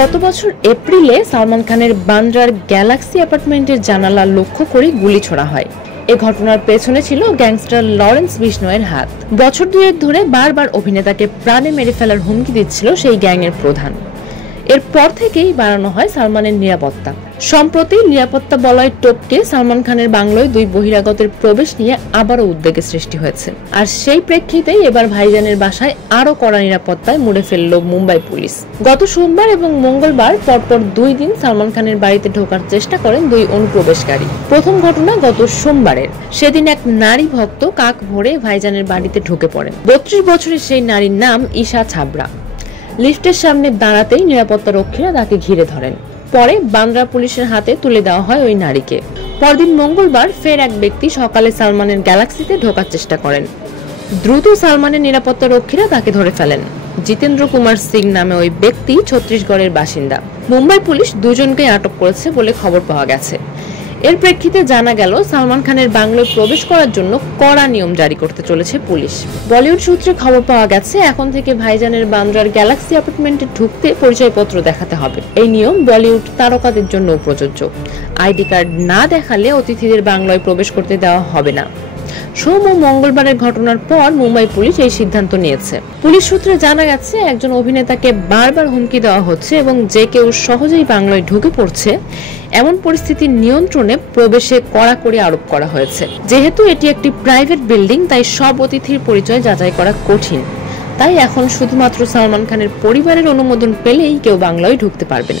গত বছর এপ্রিলে সালমান খানের বান্দ্রার গ্যালাক্সি অ্যাপার্টমেন্টের জানালা লক্ষ্য করে গুলি ছোড়া হয়। এ ঘটনার পেছনে ছিল গ্যাংস্টার লরেন্স বিষ্ণয়ের হাত। বছর দুয়েক ধরে বারবার অভিনেতাকে প্রাণে মেরে ফেলার হুমকি দিচ্ছিল সেই গ্যাংয়ের প্রধান। এরপর থেকেই বাড়ানো হয় সালমানের নিরাপত্তা। সম্প্রতি নিরাপত্তা বলয় টপকে সালমান খানের বাংলোয় দুই বহিরাগতের প্রবেশ নিয়ে আবারও উদ্বেগের সৃষ্টি হয়েছে। আর সেই প্রেক্ষিতেই এবার ভাইজানের বাসায় আরো কড়া নিরাপত্তায় মুড়ে ফেলল মুম্বাই পুলিশ। গত সোমবার এবং মঙ্গলবার পরপর 2 দিন সালমান খানের বাড়িতে ঢোকার চেষ্টা করেন দুই অনুপ্রবেশকারী। প্রথম ঘটনা গত সোমবারের। সেদিন এক নারী ভক্ত কাক ভরে ভাইজানের বাড়িতে ঢুকে পড়েন। 32 বছরের সেই নারীর নাম ঈশা ছাবরা। লিফটের সামনে দাঁড়াতেই নিরাপত্তা রক্ষীরা তাকে ঘিরে ধরেন। পরে বান্দ্রা পুলিশের হাতে তুলে দেওয়া হয় ওই নারীকে। পরদিন মঙ্গলবার ফের এক ব্যক্তি সকালে সালমানের গ্যালাক্সিতে ঢোকার চেষ্টা করেন। দ্রুত সালমানের নিরাপত্তা রক্ষীরা তাকে ধরে ফেলেন। জিতেন্দ্র কুমার সিং নামে ওই ব্যক্তি ছত্তিশগড়ের বাসিন্দা। মুম্বাই পুলিশ দুজনকে আটক করেছে বলে খবর পাওয়া গেছে। এর প্রেক্ষিতে জানা গেল সালমান খানের বাংলোয় প্রবেশ করার জন্য কড়া নিয়ম জারি করতে চলেছে পুলিশ। বলিউড সূত্রে খবর পাওয়া গেছে এখন থেকে ভাইজানের বান্দ্রার গ্যালাক্সি অ্যাপার্টমেন্টে ঢুকতে পরিচয়পত্র দেখাতে হবে। এই নিয়ম বলিউড তারকাদের জন্য প্রযোজ্য। আইডি কার্ড না দেখালে অতিথিদের বাংলোয় প্রবেশ করতে দেওয়া হবে না। সোম ও মঙ্গলবারের ঘটনার পর মুম্বাই পুলিশ এই সিদ্ধান্ত নিয়েছে। পুলিশ সূত্রে জানা গেছে একজন অভিনেতাকে বারবার হুমকি দেওয়া হচ্ছে এবং যে কেউ সহজেই বাংলায় ঢুকে পড়ছে এমন পরিস্থিতি নিয়ন্ত্রণে প্রবেশে কড়াকড়ি আরোপ করা হয়েছে। যেহেতু এটি একটি প্রাইভেট বিল্ডিং তাই সব অতিথির পরিচয় যাচাই করা কঠিন। তাই এখন শুধুমাত্র সালমান খানের পরিবারের অনুমোদন পেলেই কেউ বাংলায় ঢুকতে পারবেন।